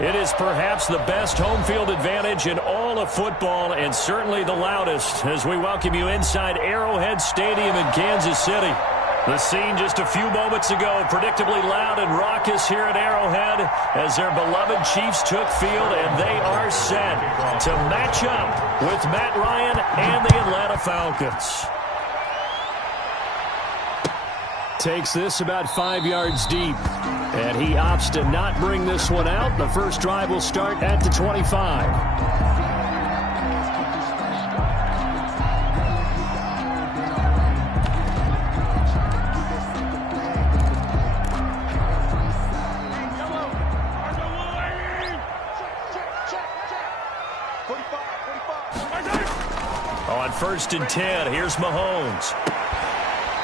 It is perhaps the best home field advantage in all of football, and certainly the loudest, as we welcome you inside Arrowhead Stadium in Kansas City. The scene just a few moments ago, predictably loud and raucous here at Arrowhead as their beloved Chiefs took field, and they are set to match up with Matt Ryan and the Atlanta Falcons. Takes this about 5 yards deep, and he opts to not bring this one out. The first drive will start at the 25. On 1st and 10, here's Mahomes.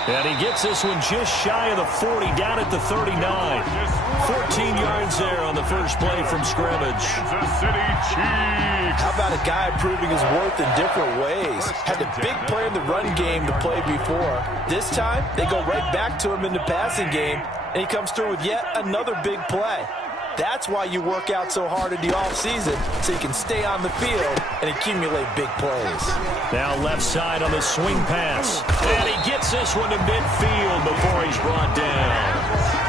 And he gets this one just shy of the 40, down at the 39. 14 yards there on the first play from scrimmage. Kansas City Chiefs. How about a guy proving his worth in different ways? Had a big play in the run game to play before. This time, they go right back to him in the passing game, and he comes through with yet another big play. That's why you work out so hard in the offseason, so you can stay on the field and accumulate big plays. Now left side on the swing pass. And he gets this one to midfield before he's brought down.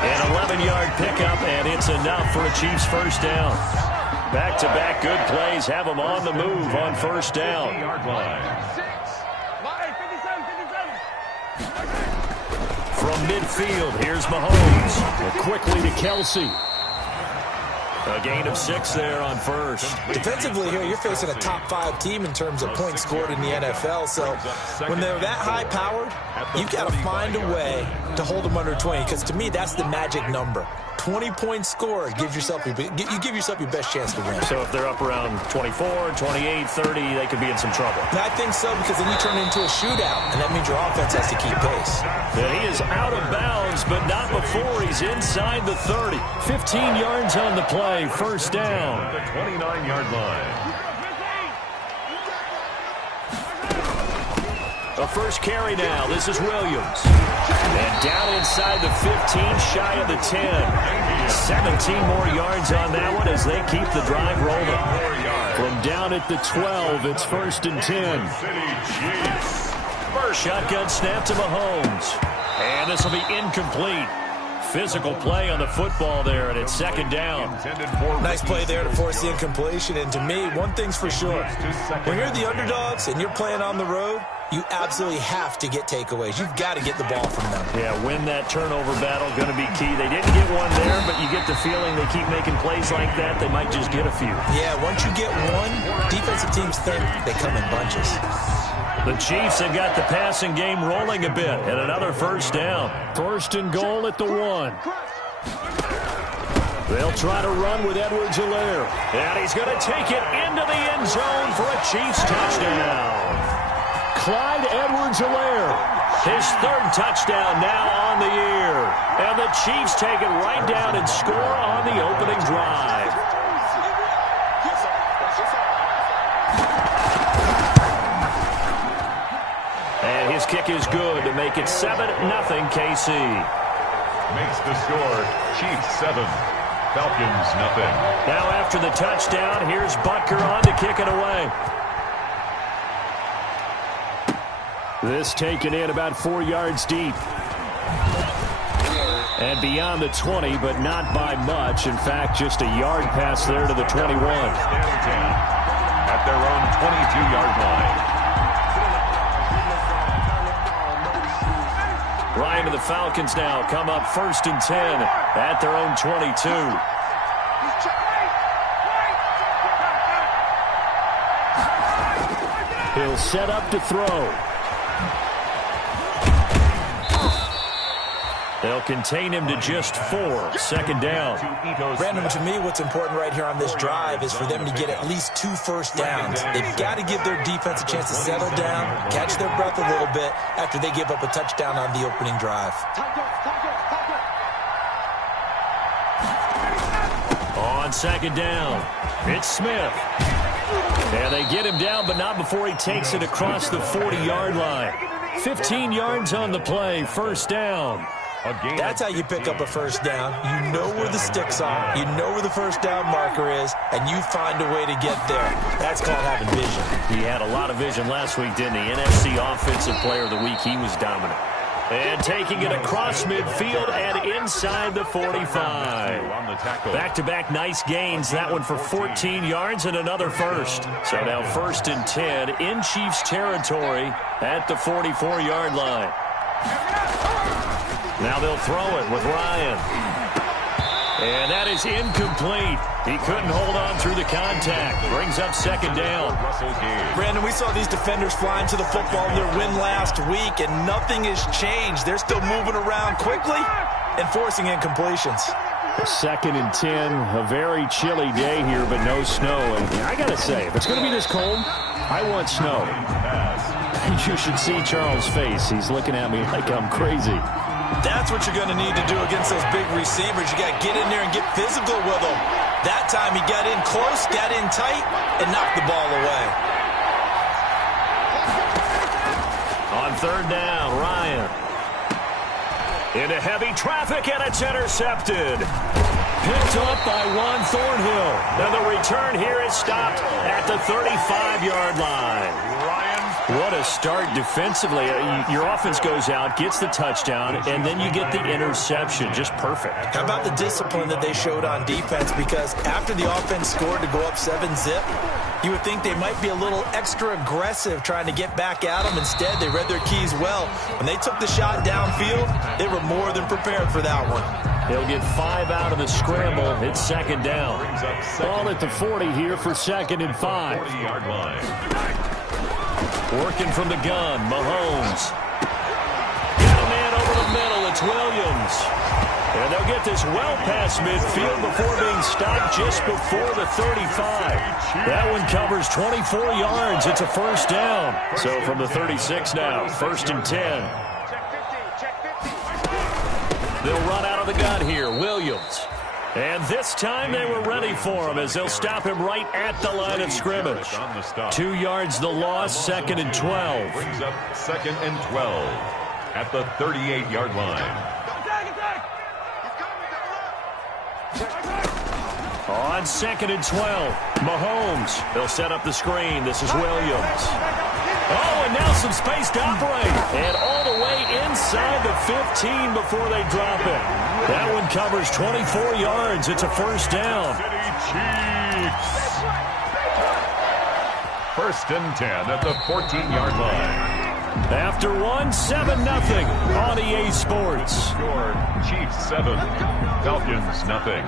An 11-yard pickup, and it's enough for a Chiefs first down. Back-to-back good plays have them on the move on first down. From midfield, here's Mahomes. Quickly to Kelsey. A gain of 6 there on first. Defensively here, you're facing a top-5 team in terms of points scored in the NFL. So when they're that high-powered, you've got to find a way to hold them under 20. Because to me, that's the magic number. 20 points scored gives yourself you give yourself your best chance to win. So if they're up around 24, 28, 30, they could be in some trouble. And I think so, because then you turn it into a shootout, and that means your offense has to keep pace. And he is out of bounds, but not before he's inside the 30. 15 yards on the play, first down. The 29-yard line. A first carry now. This is Williams. And down inside the 15, shy of the 10. 17 more yards on that one as they keep the drive rolling. From down at the 12, it's 1st and 10. First shotgun snap to Mahomes. And this will be incomplete. Physical play on the football there, and it's 2nd down. Nice play there to force the incompletion. And to me, one thing's for sure. When you're the underdogs and you're playing on the road, you absolutely have to get takeaways. You've got to get the ball from them. Yeah, win that turnover battle, going to be key. They didn't get one there, but you get the feeling they keep making plays like that, they might just get a few. Yeah, once you get one, defensive teams think they come in bunches. The Chiefs have got the passing game rolling a bit, and another first down. 1st and goal at the 1. They'll try to run with Edwards-Helaire. And he's going to take it into the end zone for a Chiefs touchdown. Clyde Edwards-Helaire, his 3rd touchdown now on the year. And the Chiefs take it right down and score on the opening drive. And his kick is good to make it 7-0 KC. Makes the score Chiefs 7, Falcons nothing. Now after the touchdown, here's Butker on to kick it away. This taken in about 4 yards deep. And beyond the 20, but not by much. In fact, just a yard pass there to the 21. At their own 22-yard line. Ryan and the Falcons now come up 1st and 10 at their own 22. He'll set up to throw. They'll contain him to just 4. 2nd down. Brandon, to me, what's important right here on this drive is for them to get at least 2 first downs. They've got to give their defense a chance to settle down, catch their breath a little bit after they give up a touchdown on the opening drive. On 2nd down, it's Smith. And they get him down, but not before he takes it across the 40-yard line. 15 yards on the play, first down. That's how you pick up a first down. You know where the sticks are. You know where the first down marker is, and you find a way to get there. That's called having vision. He had a lot of vision last week, didn't he? NFC Offensive Player of the Week. He was dominant. And taking it across midfield and inside the 45. Back-to-back nice gains. That one for 14 yards and another first. So now 1st and 10 in Chiefs territory at the 44-yard line. Now they'll throw it with Ryan. And that is incomplete. He couldn't hold on through the contact. Brings up 2nd down. Brandon, we saw these defenders flying to the football in their win last week, and nothing has changed. They're still moving around quickly and forcing incompletions. 2nd and 10, a very chilly day here, but no snow. And I got to say, if it's going to be this cold, I want snow. You should see Charles' face. He's looking at me like I'm crazy. That's what you're going to need to do against those big receivers. You got to get in there and get physical with them. That time he got in close, got in tight, and knocked the ball away. On 3rd down, Ryan. Into heavy traffic, and it's intercepted. Picked up by Juan Thornhill. Now the return here is stopped at the 35-yard line. What a start defensively. Your offense goes out, gets the touchdown, and then you get the interception. Just perfect. How about the discipline that they showed on defense? Because after the offense scored to go up 7-zip, you would think they might be a little extra aggressive trying to get back at them. Instead, they read their keys well. When they took the shot downfield, they were more than prepared for that one. He'll get 5 out of the scramble. It's 2nd down. Ball at the 40 here for 2nd and 5. 40-yard line. Working from the gun, Mahomes. Got a man over the middle. It's Williams. And they'll get this well past midfield before being stopped just before the 35. That one covers 24 yards. It's a 1st down. So from the 36 now, 1st and 10. They'll run out of the gun here. Williams. And this time they were ready for him as they'll stop him right at the line of scrimmage. 2 yards the loss, 2nd and 12. Brings up 2nd and 12 at the 38-yard line. On 2nd and 12, Mahomes. They'll set up the screen. This is Williams. Oh, and now some space to operate. And all the way inside the 15 before they drop it. That one covers 24 yards. It's a 1st down. Chiefs. 1st and 10 at the 14-yard line. After one, 7-0 on EA Sports. Score, Chiefs 7, Falcons nothing.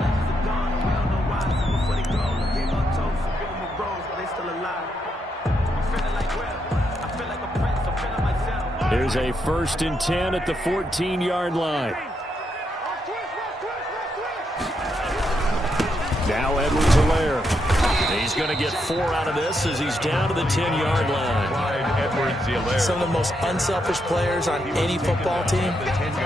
Here's a 1st and 10 at the 14-yard line. Now Edwards-Helaire. He's going to get 4 out of this as he's down to the 10-yard line. Some of the most unselfish players on any football team,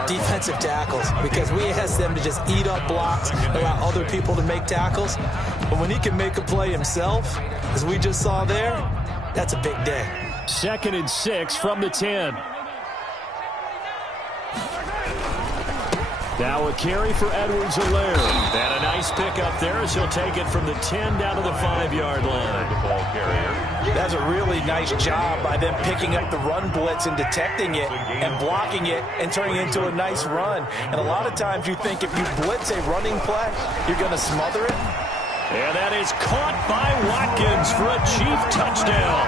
defensive tackles, because we ask them to just eat up blocks, allow other people to make tackles. But when he can make a play himself, as we just saw there, that's a big day. 2nd and 6 from the 10. Now a carry for Edwards-Helaire. And a nice pickup there as he'll take it from the 10 down to the 5-yard line. The ball carrier. That's a really nice job by them picking up the run blitz and detecting it and blocking it and turning it into a nice run. And a lot of times you think if you blitz a running play, you're going to smother it. And that is caught by Watkins for a Chief touchdown.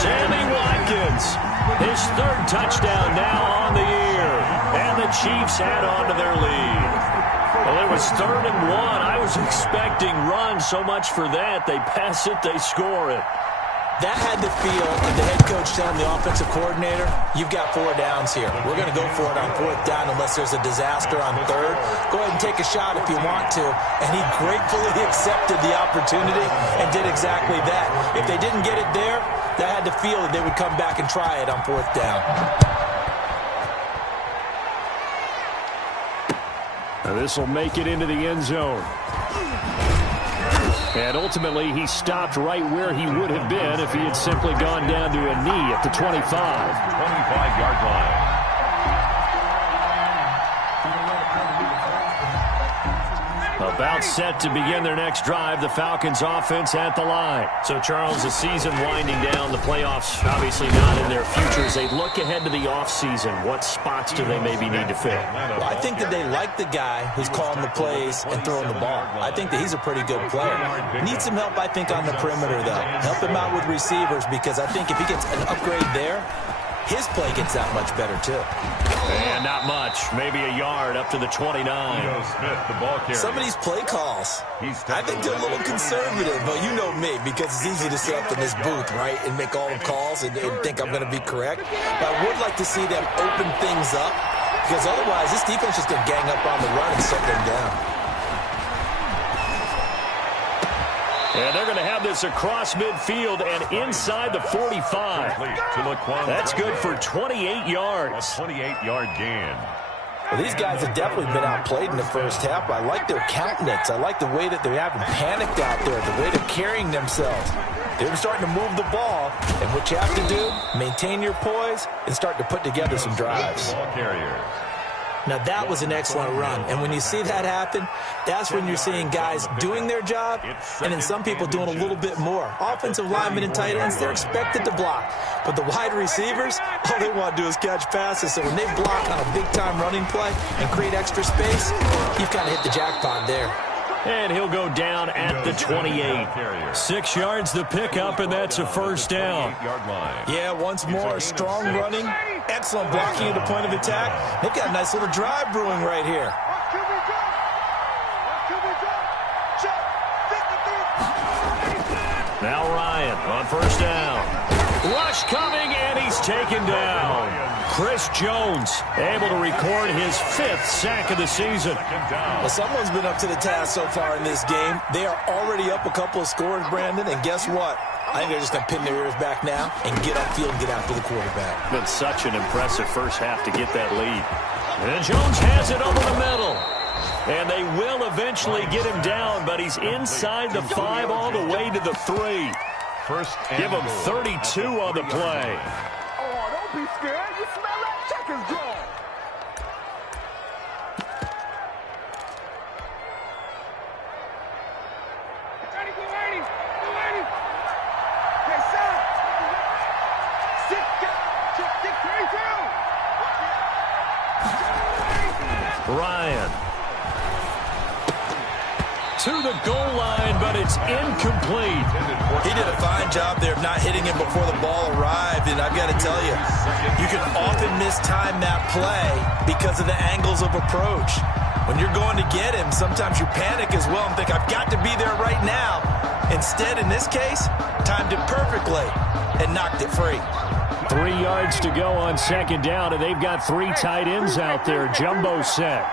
Sammy Watkins, his 3rd touchdown now on the year. And the Chiefs add on to their lead. Well, it was 3rd and 1. I was expecting run so much for that. They pass it, they score it. That had the feel of the head coach telling the offensive coordinator, you've got 4 downs here. We're going to go for it on 4th down unless there's a disaster on 3rd. Go ahead and take a shot if you want to. And he gratefully accepted the opportunity and did exactly that. If they didn't get it there, that had the feel that they would come back and try it on 4th down. Now this will make it into the end zone. And ultimately, he stopped right where he would have been if he had simply gone down to a knee at the 25. 25-yard line. About set to begin their next drive, the Falcons offense at the line. So, Charles, the season winding down, the playoffs obviously not in their future. As they look ahead to the offseason, what spots do they maybe need to fill? Well, I think that they like the guy who's calling the plays and throwing the ball. I think that he's a pretty good player. Needs some help, I think, on the perimeter, though. Help him out with receivers, because I think if he gets an upgrade there, his play gets that much better, too. And not much. Maybe a yard up to the 29. Some of these play calls, I think they're a little conservative, but you know me, because it's easy to sit up in this booth, right, and make all the calls and think I'm going to be correct. But I would like to see them open things up, because otherwise this defense is going to gang up on the run and shut them down. And they're going to have this across midfield and inside the 45. That's good for 28 yards. A 28-yard gain. Well, these guys have definitely been outplayed in the first half. I like their countenance. I like the way that they haven't panicked out there, the way they're carrying themselves. They're starting to move the ball, and what you have to do, maintain your poise and start to put together some drives. Ball carrier. Now, that was an excellent run. And when you see that happen, that's when you're seeing guys doing their job and then some people doing a little bit more. Offensive linemen and tight ends, they're expected to block. But the wide receivers, all they want to do is catch passes. So when they block on a big-time running play and create extra space, you've kind of hit the jackpot there. And he'll go down at the 28. 6 yards the pickup, and that's a first down. Yeah, once more, strong running, excellent blocking at the point of attack. They've got a nice little drive brewing right here. Now Ryan on first down. Rush coming, and he's taken down. Chris Jones able to record his 5th sack of the season. Well, someone's been up to the task so far in this game. They are already up a couple of scores, Brandon, and guess what? I think they're just going to pin their ears back now and get upfield and get after the quarterback. Been such an impressive first half to get that lead. And Jones has it over the middle. And they will eventually get him down, but he's inside the 5 all the way to the 3. Give him 32 on the play. Oh, don't be scared. You smell that? Check his jaw. Hey, son. Ryan. To the goal line, but it's incomplete. He did a fine job there of not hitting him before the ball arrived, and I've got to tell you, you can often mistime that play because of the angles of approach. When you're going to get him, sometimes you panic as well and think, I've got to be there right now. Instead, in this case, timed it perfectly and knocked it free. 3 yards to go on second down, and they've got 3 tight ends out there. Jumbo set.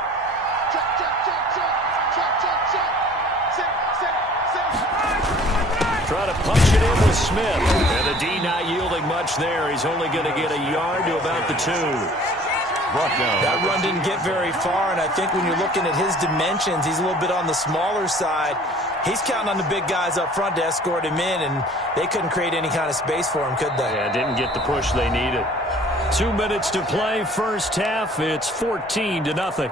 Try to punch it in with Smith. And the D not yielding much there. He's only going to get a yard to about the 2. That run didn't get very far, and I think when you're looking at his dimensions, he's a little bit on the smaller side. He's counting on the big guys up front to escort him in, and they couldn't create any kind of space for him, could they? Yeah, didn't get the push they needed. 2 minutes to play, first half. It's 14-0.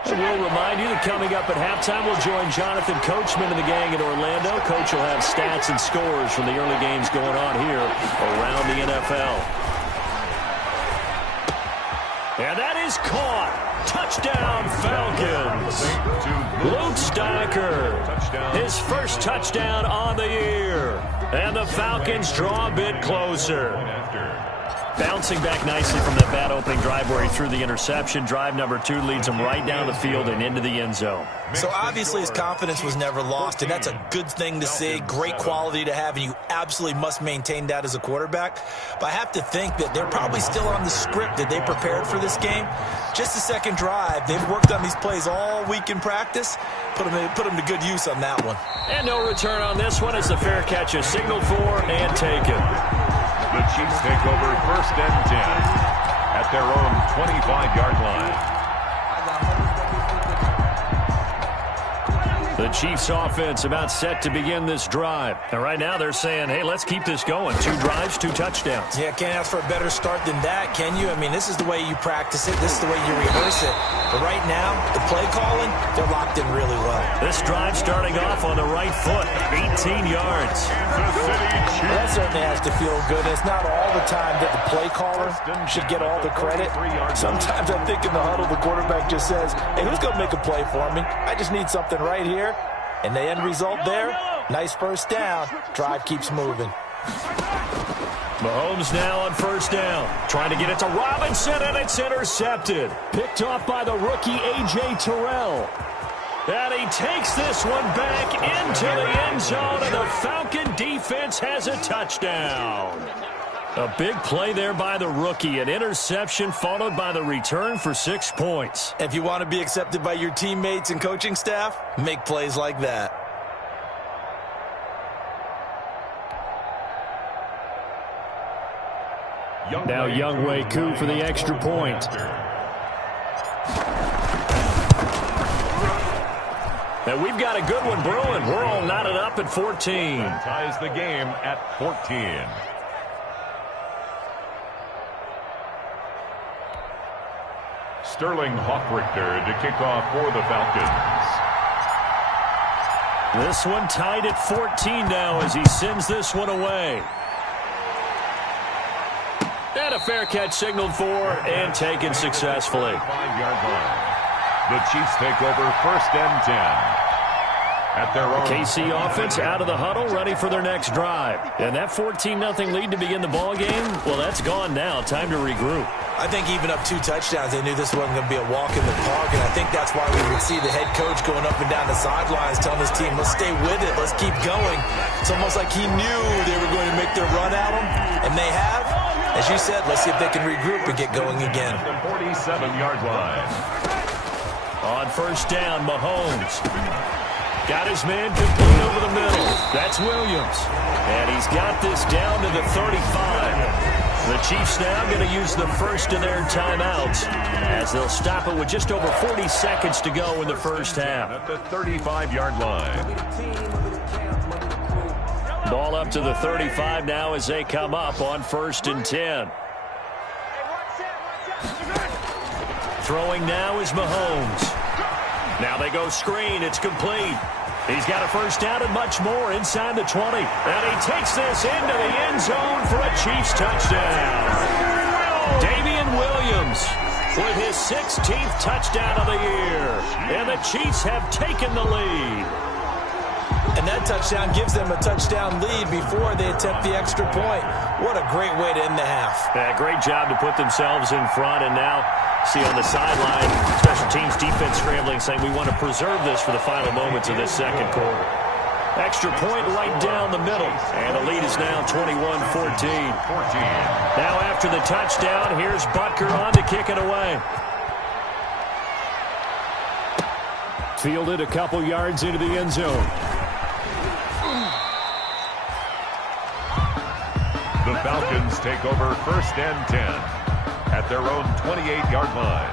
And we'll remind you that coming up at halftime, we'll join Jonathan Coachman and the gang in Orlando. Coach will have stats and scores from the early games going on here around the NFL. And that is caught. Touchdown, Falcons. Luke Stocker, his first touchdown on the year. And the Falcons draw a bit closer. Bouncing back nicely from that bad opening drive where he threw the interception. Drive number 2 leads him right down the field and into the end zone. So obviously his confidence was never lost, and that's a good thing to see. Great quality to have, and you absolutely must maintain that as a quarterback. But I have to think that they're probably still on the script that they prepared for this game. Just the second drive. They've worked on these plays all week in practice. Put them to good use on that one. And no return on this one as the fair catch is signaled for and taken. The Chiefs take over 1st and 10 at their own 25-yard line. The Chiefs offense about set to begin this drive. And right now they're saying, hey, let's keep this going. 2 drives, 2 touchdowns. Yeah, can't ask for a better start than that, can you? I mean, this is the way you practice it. This is the way you rehearse it. But right now, the play calling, they're locked in really well. This drive starting off on the right foot, 18 yards. Well, that certainly has to feel good. It's not all the time that the play caller should get all the credit. Sometimes I think in the huddle, the quarterback just says, hey, who's going to make a play for me? I just need something right here. And the end result there, nice first down. Drive keeps moving. Mahomes now on first down. Trying to get it to Robinson, and it's intercepted. Picked off by the rookie A.J. Terrell. And he takes this one back into the end zone, and the Falcon defense has a touchdown. A big play there by the rookie. An interception followed by the return for 6 points. If you want to be accepted by your teammates and coaching staff, make plays like that. Now Younghoe Koo for the extra point. And we've got a good one brewing. We're all knotted up at 14. That ties the game at 14. Sterling Hoffrichter to kick off for the Falcons. This one tied at 14 now as he sends this one away. And a fair catch signaled for and taken successfully. 5-yard line. The Chiefs take over 1st and 10. At their own. KC offense out of the huddle, ready for their next drive. And that 14-0 lead to begin the ball game, well, that's gone now. Time to regroup. I think even up 2 touchdowns, they knew this wasn't going to be a walk in the park, and I think that's why we would see the head coach going up and down the sidelines telling his team, let's stay with it, let's keep going. It's almost like he knew they were going to make their run at him, and they have. As you said, let's see if they can regroup and get going again. The 47-yard line. On first down, Mahomes. Got his man complete over the middle. That's Williams. And he's got this down to the 35. The Chiefs now going to use the first of their timeouts as they'll stop it with just over 40 seconds to go in the first half. At the 35-yard line. Ball up to the 35 now as they come up on 1st and 10. Throwing now is Mahomes. Now they go screen. It's complete. He's got a first down and much more inside the 20. And he takes this into the end zone for a Chiefs touchdown. Damian Williams with his 16th touchdown of the year. And the Chiefs have taken the lead. And that touchdown gives them a touchdown lead before they attempt the extra point. What a great way to end the half. Yeah, great job to put themselves in front. And now see on the sideline, special teams defense scrambling, saying we want to preserve this for the final moments of this second quarter. Extra point right down the middle. And the lead is now 21-14. Now after the touchdown, here's Butker on to kick it away. Fielded a couple yards into the end zone. The Falcons take over 1st and 10 at their own 28-yard line.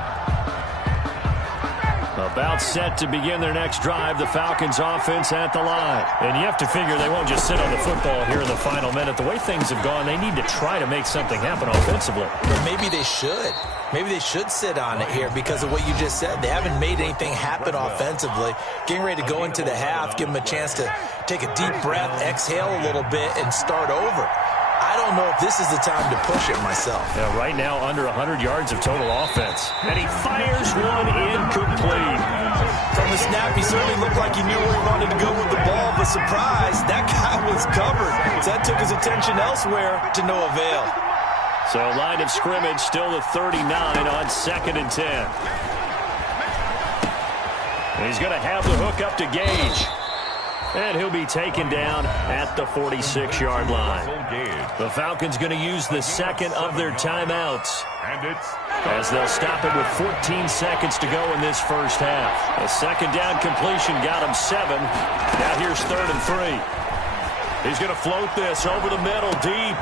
About set to begin their next drive, the Falcons offense at the line. And you have to figure they won't just sit on the football here in the final minute. The way things have gone, they need to try to make something happen offensively. But maybe they should. Maybe they should sit on it here because of what you just said. They haven't made anything happen offensively. Getting ready to go into the half, give them a chance to take a deep breath, exhale a little bit, and start over. I don't know if this is the time to push it myself. Yeah, right now under 100 yards of total offense. And he fires one incomplete. From the snap, he certainly looked like he knew where he wanted to go with the ball, but surprise, that guy was covered. So that took his attention elsewhere to no avail. So line of scrimmage still the 39 on 2nd and 10. And he's going to have the hook up to Gage. And he'll be taken down at the 46-yard line. The Falcons going to use the second of their timeouts as they'll stop it with 14 seconds to go in this first half. A second down completion got him 7. Now here's 3rd and 3. He's going to float this over the middle deep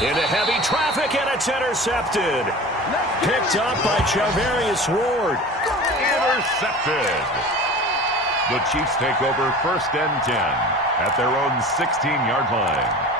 into heavy traffic, and it's intercepted. Picked up by Charvarius Ward. Intercepted. The Chiefs take over 1st and 10 at their own 16-yard line.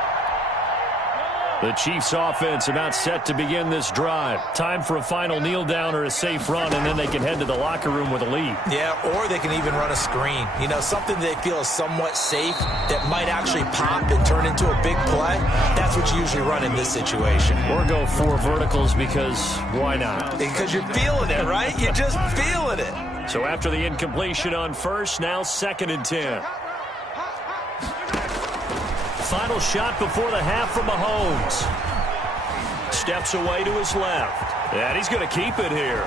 The Chiefs offense about set to begin this drive. Time for a final kneel down or a safe run, and then they can head to the locker room with a lead. Yeah, or they can even run a screen. You know, something they feel is somewhat safe that might actually pop and turn into a big play. That's what you usually run in this situation. Or go 4 verticals because why not? Because you're feeling it, right? You're just feeling it. So after the incompletion on first, now 2nd and 10. Final shot before the half from Mahomes. Steps away to his left. And he's going to keep it here.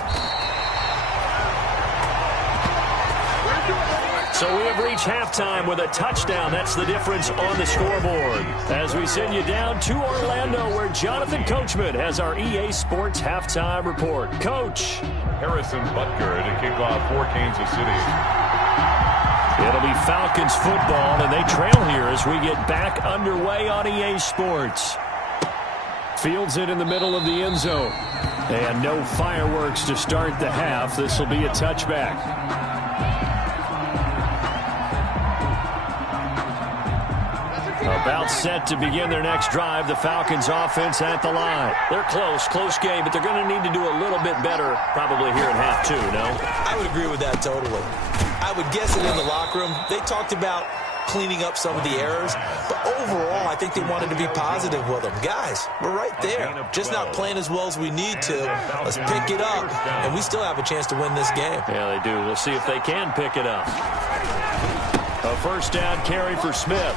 So we have reached halftime with a touchdown. That's the difference on the scoreboard. As we send you down to Orlando, where Jonathan Coachman has our EA Sports halftime report. Coach. Harrison Butker to kick off for Kansas City. It'll be Falcons football, and they trail here as we get back underway on EA Sports. Fields it in the middle of the end zone. And no fireworks to start the half. This will be a touchback. About set to begin their next drive. The Falcons offense at the line. They're close game, but they're going to need to do a little bit better probably here in half 2, no? I would agree with that totally. I would guess it in the locker room. They talked about cleaning up some of the errors, but overall, I think they wanted to be positive with them. Guys, we're right there. Just not playing as well as we need to. Let's pick it up, and we still have a chance to win this game. Yeah, they do. We'll see if they can pick it up. A first down carry for Smith.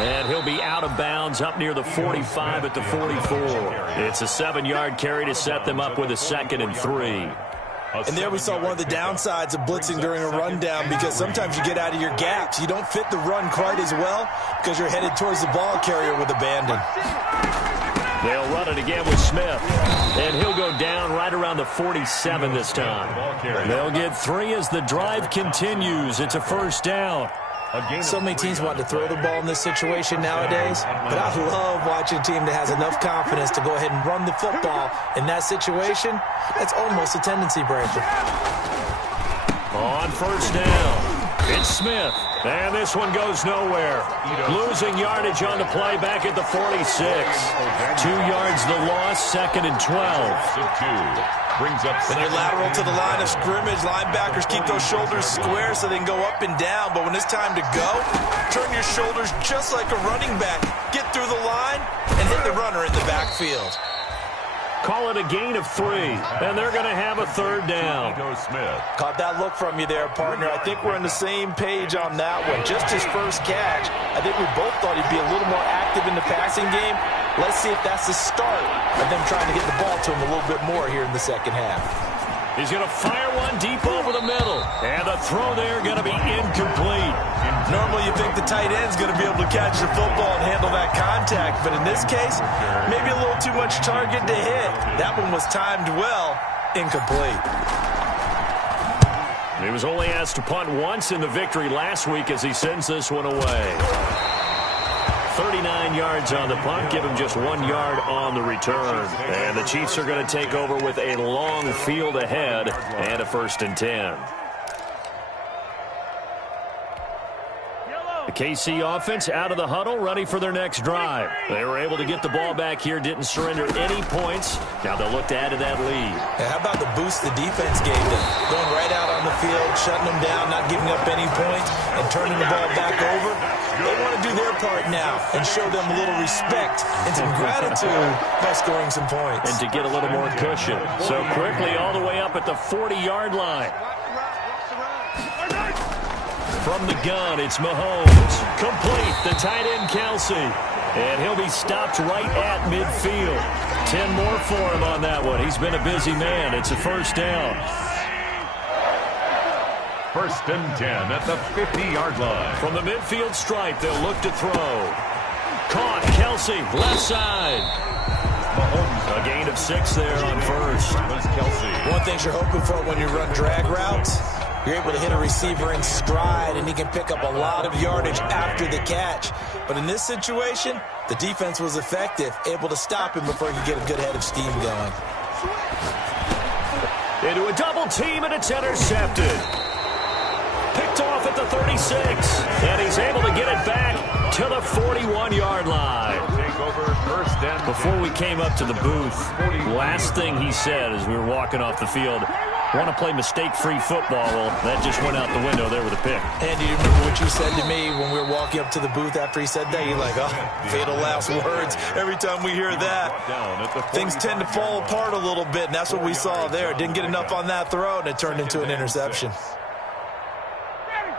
And he'll be out of bounds up near the 45 at the 44. It's a 7-yard carry to set them up with a 2nd and 3. And there we saw one of the downsides of blitzing during a rundown, because sometimes you get out of your gaps. You don't fit the run quite as well because you're headed towards the ball carrier with abandon. They'll run it again with Smith. And he'll go down right around the 47 this time. They'll get 3 as the drive continues. It's a first down. So many teams want to throw the ball in this situation nowadays, but I love watching a team that has enough confidence to go ahead and run the football in that situation. That's almost a tendency breaker. On first down, it's Smith, and this one goes nowhere. Losing yardage on the play back at the 46. 2 yards the loss, 2nd and 12. Brings up when you're lateral to the line of scrimmage, linebackers keep those shoulders square so they can go up and down. But when it's time to go, turn your shoulders just like a running back. Get through the line and hit the runner in the backfield. Call it a gain of 3, and they're going to have a 3rd down. Caught that look from you there, partner. I think we're on the same page on that one. Just his first catch. I think we both thought he'd be a little more active in the passing game. Let's see if that's the start of them trying to get the ball to him a little bit more here in the second half. He's going to fire one deep over the middle. And the throw there going to be incomplete. Normally you think the tight end's going to be able to catch the football and handle that contact. But in this case, maybe a little too much target to hit. That one was timed well. Incomplete. He was only asked to punt once in the victory last week as he sends this one away. 39 yards on the punt, give him just 1 yard on the return. And the Chiefs are going to take over with a long field ahead and a 1st and 10. The KC offense out of the huddle, ready for their next drive. They were able to get the ball back here, didn't surrender any points. Now they'll look to add to that lead. Yeah, how about the boost the defense gave them? Going right out on the field, shutting them down, not giving up any points, and turning the ball back over. They want to do their part now and show them a little respect and some gratitude by scoring some points. And to get a little more cushion. So quickly all the way up at the 40-yard line. From the gun, it's Mahomes. Complete, the tight end, Kelsey. And he'll be stopped right at midfield. 10 more for him on that one. He's been a busy man. It's a first down. 1st and 10 at the 50-yard line. From the midfield stripe, they'll look to throw. Caught, Kelsey, left side. Mahomes, a gain of 6 there on first. Kelsey. One thing you're hoping for when you run drag routes, you're able to hit a receiver in stride, and he can pick up a lot of yardage after the catch. But in this situation, the defense was effective, able to stop him before he could get a good head of steam going. Into a double team, and it's intercepted. at the 36. And he's able to get it back to the 41-yard line. Before we came up to the booth, last thing he said as we were walking off the field, want to play mistake-free football. Well, that just went out the window there with a pick. And you remember what you said to me when we were walking up to the booth after he said that? You're like, oh, fatal last words. Every time we hear that, things tend to fall apart a little bit, and that's what we saw there. Didn't get enough on that throw, and it turned into an interception.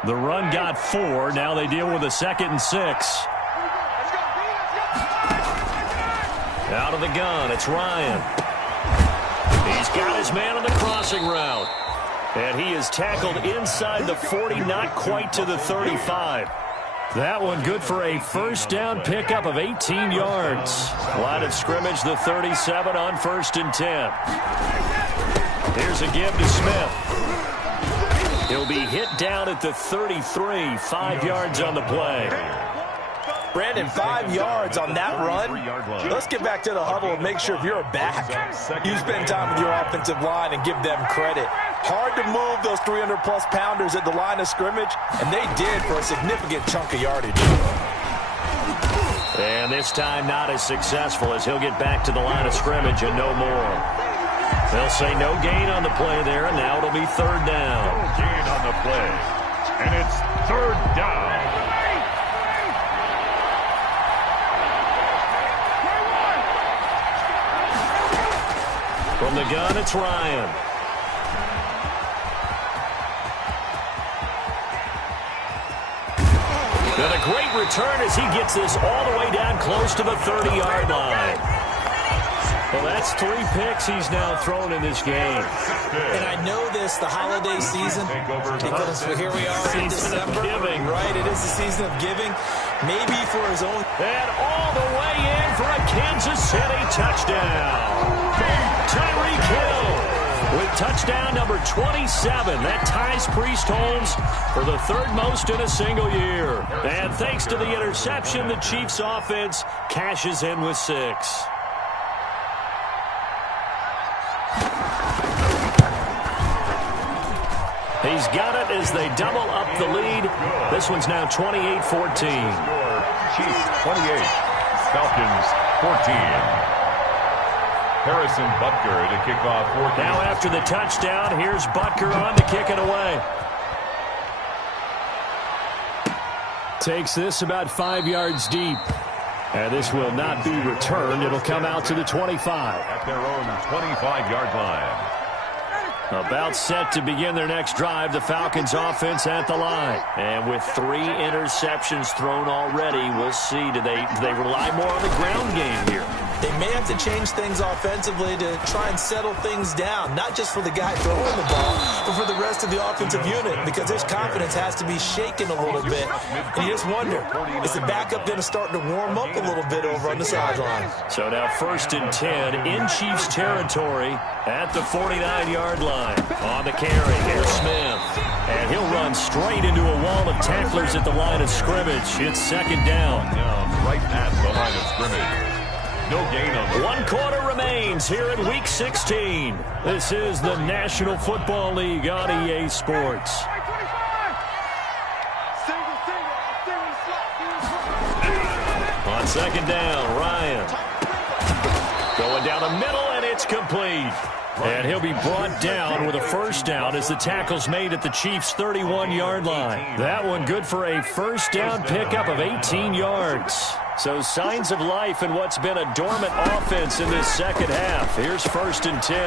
The run got 4. Now they deal with a 2nd and 6. Out of the gun, it's Ryan. He's got his man on the crossing route. And he is tackled inside the 40, not quite to the 35. That one good for a first down pickup of 18 yards. Line of scrimmage, the 37 on 1st and 10. Here's a give to Smith. He'll be hit down at the 33, 5 yards on the play. Brandon, 5 yards on that run. Let's get back to the huddle and make sure if you're a back, you spend time with your offensive line and give them credit. Hard to move those 300-plus pounders at the line of scrimmage, and they did for a significant chunk of yardage. And this time not as successful as he'll get back to the line of scrimmage and no more. They'll say no gain on the play there, and now it'll be 3rd down. No gain on the play, and it's 3rd down. From the gun, it's Ryan. And a great return as he gets this all the way down close to the 30-yard line. Well, that's 3 picks he's now thrown in this game. And I know this, the holiday season, because here we are in December. Giving. Right, it is the season of giving. Maybe for his own. And all the way in for a Kansas City touchdown. Tyreek Hill with touchdown number 27. That ties Priest Holmes for the 3rd most in a single year. And thanks to the interception, the Chiefs offense cashes in with 6. He's got it as they double up the lead. This one's now 28-14. Chiefs 28, Falcons 14. Harrison Butker to kick off 14. Now after the touchdown, here's Butker on to kick it away. Takes this about 5 yards deep. And this will not be returned. It'll come out to the 25. At their own 25-yard line. About set to begin their next drive, the Falcons offense at the line. And with 3 interceptions thrown already, we'll see. Do they rely more on the ground game here? They may have to change things offensively to try and settle things down, not just for the guy throwing the ball, but for the rest of the offensive unit, because his confidence has to be shaken a little bit. And you just wonder, is the backup going to start to warm up a little bit over on the sideline? So now 1st and 10 in Chiefs territory at the 49-yard line. On the carry, here's Smith. And he'll run straight into a wall of tacklers at the line of scrimmage. It's 2nd down. Right at the line of scrimmage. No gain on the 1 quarter remains here in Week 16. This is the National Football League on EA Sports. On 2nd down, Ryan. Going down the middle, and it's complete. And he'll be brought down with a 1st down as the tackle's made at the Chiefs' 31-yard line. That one good for a 1st down pickup of 18 yards. So signs of life in what's been a dormant offense in this 2nd half. Here's 1st and 10.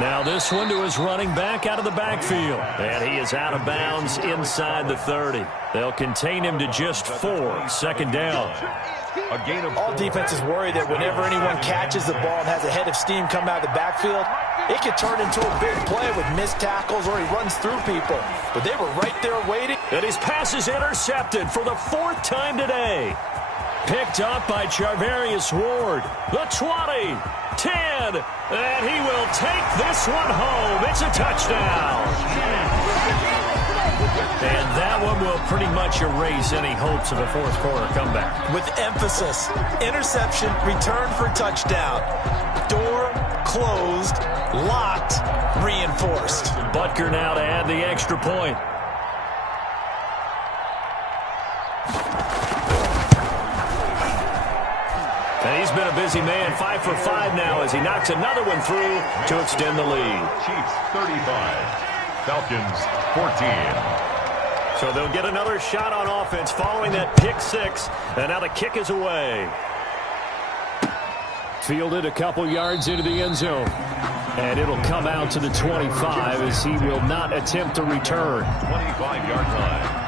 Now this one to his running back out of the backfield. And he is out of bounds inside the 30. They'll contain him to just 4. 2nd down. All defenses worry that whenever anyone catches the ball and has a head of steam come out of the backfield, it could turn into a big play with missed tackles or he runs through people. But they were right there waiting. And his pass is intercepted for the 4th time today. Picked up by Charvarius Ward. The 20, 10, and he will take this one home. It's a touchdown. And that one will pretty much erase any hopes of a 4th quarter comeback. With emphasis, interception, return for touchdown. Door closed, locked, reinforced. Butker now to add the extra point. been a busy man. 5 for 5 now as he knocks another one through to extend the lead. Chiefs 35, Falcons 14. So they'll get another shot on offense following that pick six. And now the kick is away. Fielded a couple yards into the end zone. And it'll come out to the 25 as he will not attempt to return. 25-yard line.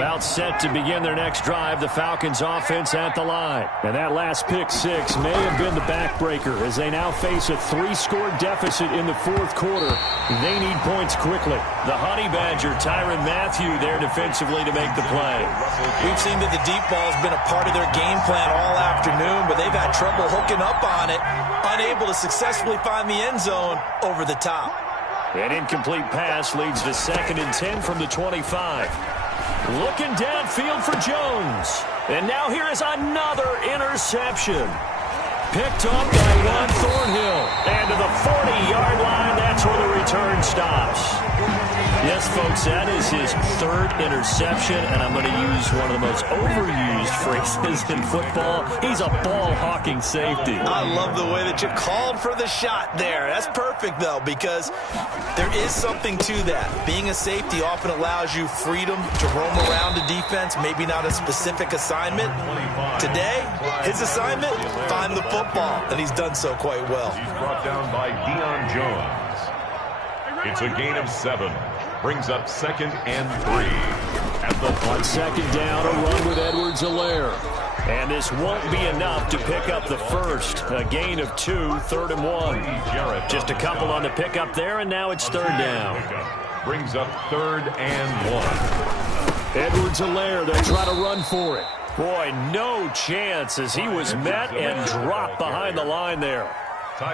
About set to begin their next drive, the Falcons offense at the line. And that last pick six may have been the backbreaker as they now face a 3-score deficit in the fourth quarter. They need points quickly. The Honey Badger, Tyrann Mathieu, there defensively to make the play. We've seen that the deep ball has been a part of their game plan all afternoon, but they've had trouble hooking up on it, unable to successfully find the end zone over the top. An incomplete pass leads to 2nd and 10 from the 25. Looking downfield for Jones. And now here is another interception. Picked up by Juan Thornhill. And to the 40-yard line, that's where the return stops. Yes, folks, that is his 3rd interception, and I'm going to use one of the most overused phrases in football. He's a ball-hawking safety. I love the way that you called for the shot there. That's perfect, though, because there is something to that. Being a safety often allows you freedom to roam around the defense, maybe not a specific assignment. Today, his assignment, find the football, and he's done so quite well. He's brought down by Deion Jones. It's a gain of 7. Brings up 2nd and 3. At the on 2nd down, a run with Edwards-Helaire. And this won't be enough to pick up the first. A gain of 2, 3rd and 1. Just a couple on the pickup there, and now it's 3rd down. Brings up 3rd and 1. Edwards-Helaire, they'll try to run for it. Boy, no chance as he was met and dropped behind the line there.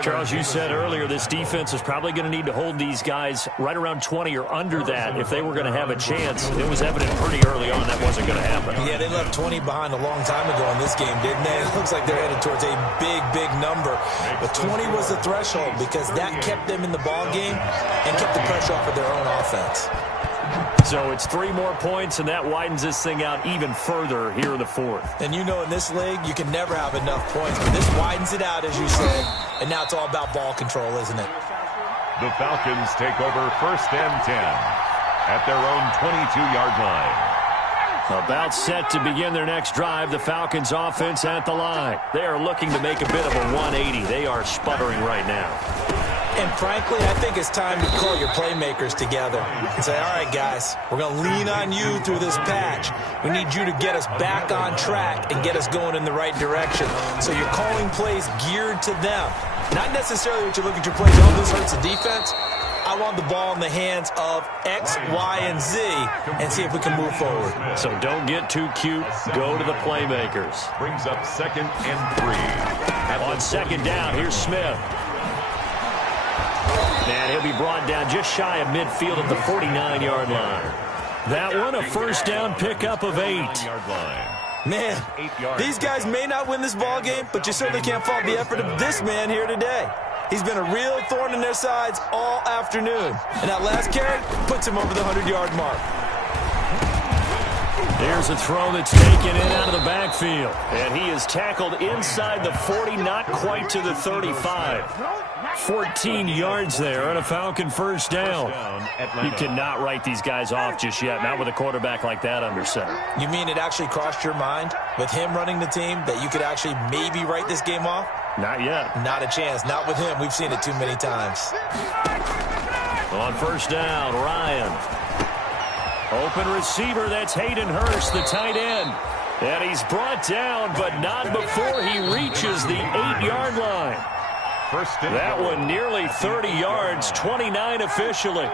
Charles, you said earlier this defense is probably going to need to hold these guys right around 20 or under that if they were going to have a chance. It was evident pretty early on that wasn't going to happen. Yeah, they left 20 behind a long time ago in this game, didn't they? It looks like they're headed towards a big, big number. But 20 was the threshold because that kept them in the ball game and kept the pressure off of their own offense. So it's 3 more points, and that widens this thing out even further here in the 4th. And you know in this league, you can never have enough points, but this widens it out, as you said, and now it's all about ball control, isn't it? The Falcons take over 1st and 10 at their own 22-yard line. About set to begin their next drive, the Falcons offense at the line. They are looking to make a bit of a 180. They are sputtering right now. And frankly, I think it's time to call your playmakers together and say, all right, guys, we're going to lean on you through this patch. We need you to get us back on track and get us going in the right direction. So you're calling plays geared to them. Not necessarily what you look at your plays, oh, this hurts the defense. I want the ball in the hands of X, Y, and Z and see if we can move forward. So don't get too cute. Go to the playmakers. Brings up 2nd and 3. On 2nd down, here's Smith. And he'll be brought down just shy of midfield at the 49-yard line. That one, a 1st down pickup of 8. Man, these guys may not win this ball game, but you certainly can't fault the effort of this man here today. He's been a real thorn in their sides all afternoon. And that last carry puts him over the 100-yard mark. Here's a throw that's taken in out of the backfield. And he is tackled inside the 40, not quite to the 35. 14 yards there on a Falcon 1st down. You cannot write these guys off just yet, not with a quarterback like that under center. You mean it actually crossed your mind with him running the team that you could actually maybe write this game off? Not yet. Not a chance. Not with him. We've seen it too many times. On 1st down, Ryan. Open receiver, that's Hayden Hurst, the tight end. And he's brought down, but not before he reaches the 8-yard line. That one nearly 30 yards, 29 officially.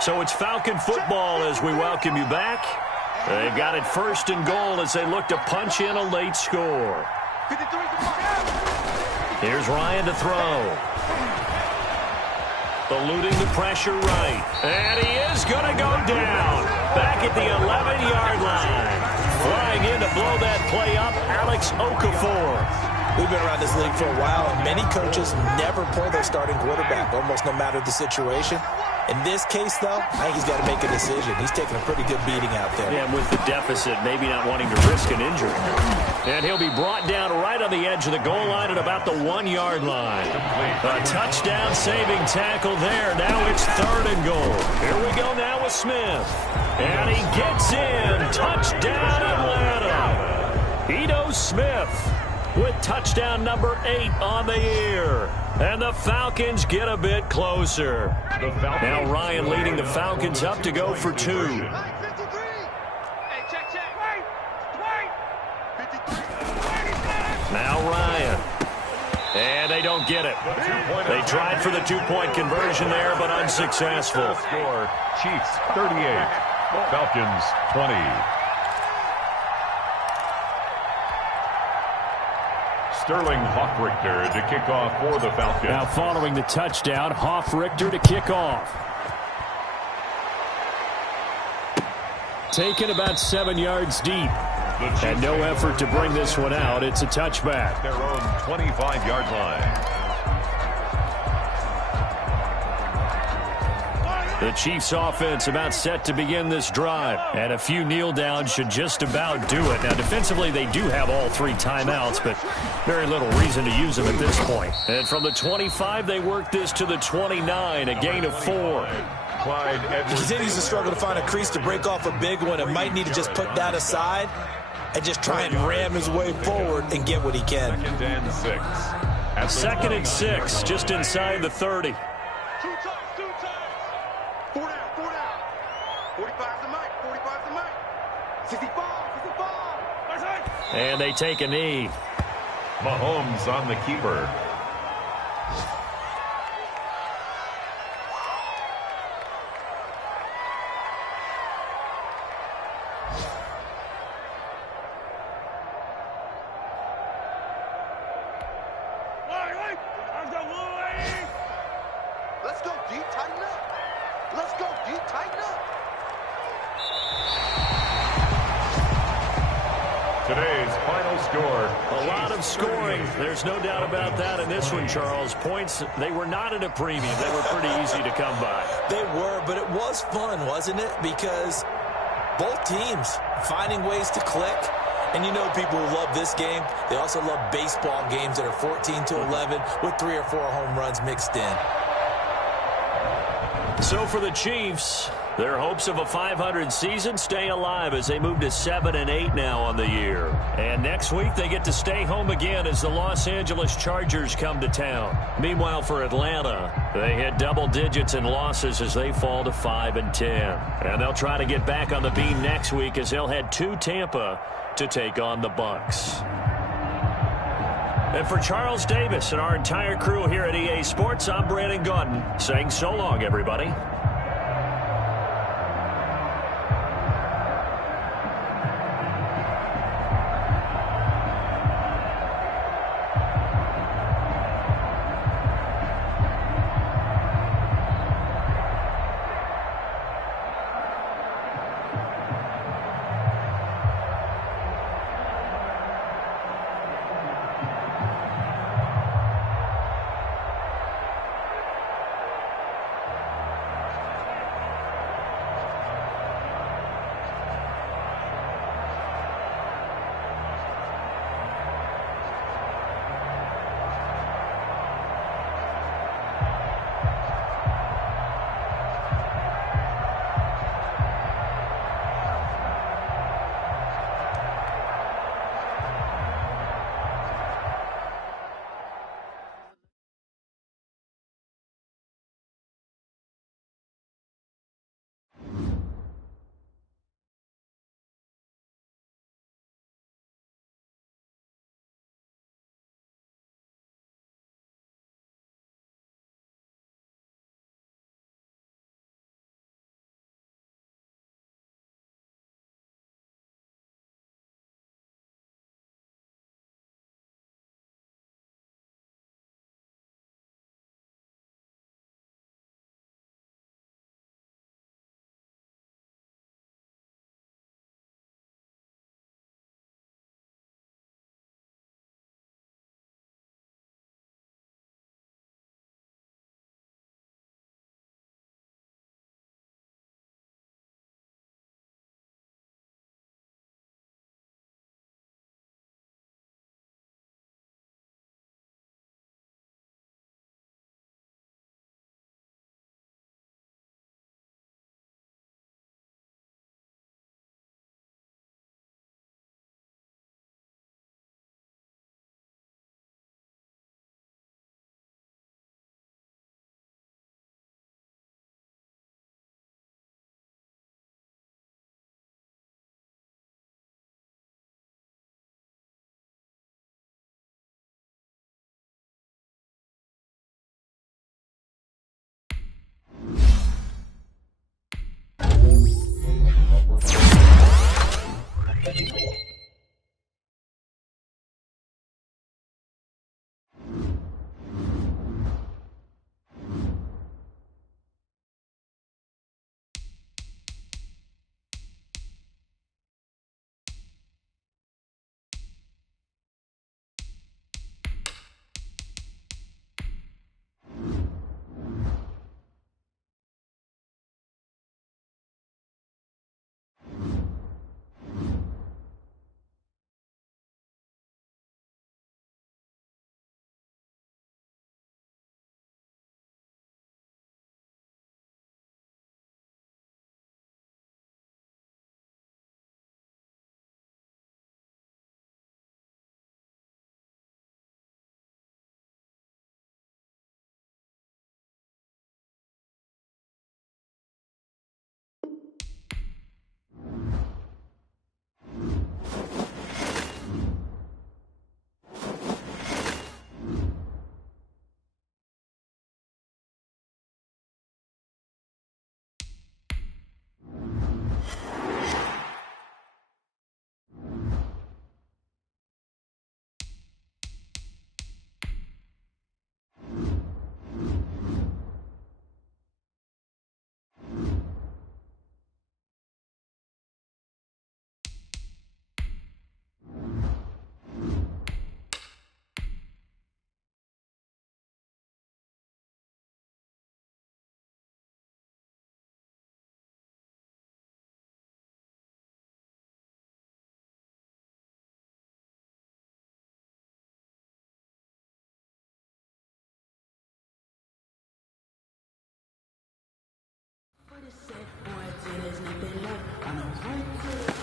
So it's Falcon football as we welcome you back. They've got it 1st and goal as they look to punch in a late score. Here's Ryan to throw. Eluding the pressure right. And he is going to go down. Back at the 11-yard line. Flying in to blow that play up, Alex Okafor. We've been around this league for a while, and many coaches never pull their starting quarterback, almost no matter the situation. In this case, though, I think he's got to make a decision. He's taking a pretty good beating out there. Yeah, with the deficit, maybe not wanting to risk an injury. And he'll be brought down right on the edge of the goal line at about the 1-yard line. A touchdown-saving tackle there. Now it's 3rd and goal. Here we go now with Smith. And he gets in. Touchdown, Atlanta. Ito Smith with touchdown number 8 on the year. And the Falcons get a bit closer. Now Ryan leading the Falcons up to go for 2. Now Ryan. And they don't get it. They tried for the 2-point conversion there, but unsuccessful. Score, Chiefs 38, Falcons 20. Sterling Hoffrichter to kick off for the Falcons. Now following the touchdown, Hoffrichter to kick off. Taken about 7 yards deep. And no effort to bring this one out. It's a touchback. Their own 25-yard line. The Chiefs offense about set to begin this drive. And a few kneel downs should just about do it. Now defensively they do have all 3 timeouts, but very little reason to use them at this point. And from the 25 they work this to the 29, a gain of 4. He continues to struggle to find a crease to break off a big one and might need to just put that aside and just try and ram his way forward and get what he can. 2nd and 6. 2nd and 6, just inside the 30. 2 times. 4 down. 45's the mic. 45's the mic. 65. And they take a knee. Mahomes on the keeper. Let's go, D. Tighten up. Let's go, D. Tighten up. Today's final score. A lot of scoring. There's no doubt about that in this one, Charles. Points, they were not at a premium. They were pretty easy to come by. They were, but it was fun, wasn't it? Because both teams finding ways to click. And you know people who love this game, they also love baseball games that are 14-11 with 3 or 4 home runs mixed in. So for the Chiefs, their hopes of a 500 season stay alive as they move to 7-8 now on the year. And next week they get to stay home again as the Los Angeles Chargers come to town. Meanwhile for Atlanta, they hit double digits in losses as they fall to 5-10. And they'll try to get back on the beam next week as they'll head to Tampa to take on the Bucs. And for Charles Davis and our entire crew here at EA Sports, I'm Brandon Gaudin saying so long, everybody.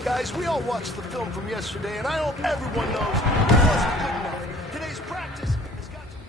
Guys, we all watched the film from yesterday, and I hope everyone knows it wasn't good enough. Today's practice has got to be...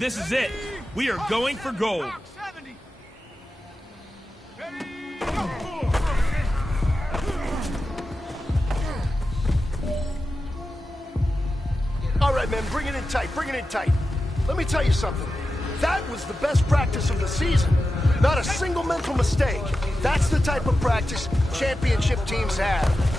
This is it. We are going for gold. All right, men, bring it in tight, bring it in tight. Let me tell you something. That was the best practice of the season. Not a single mental mistake. That's the type of practice championship teams have.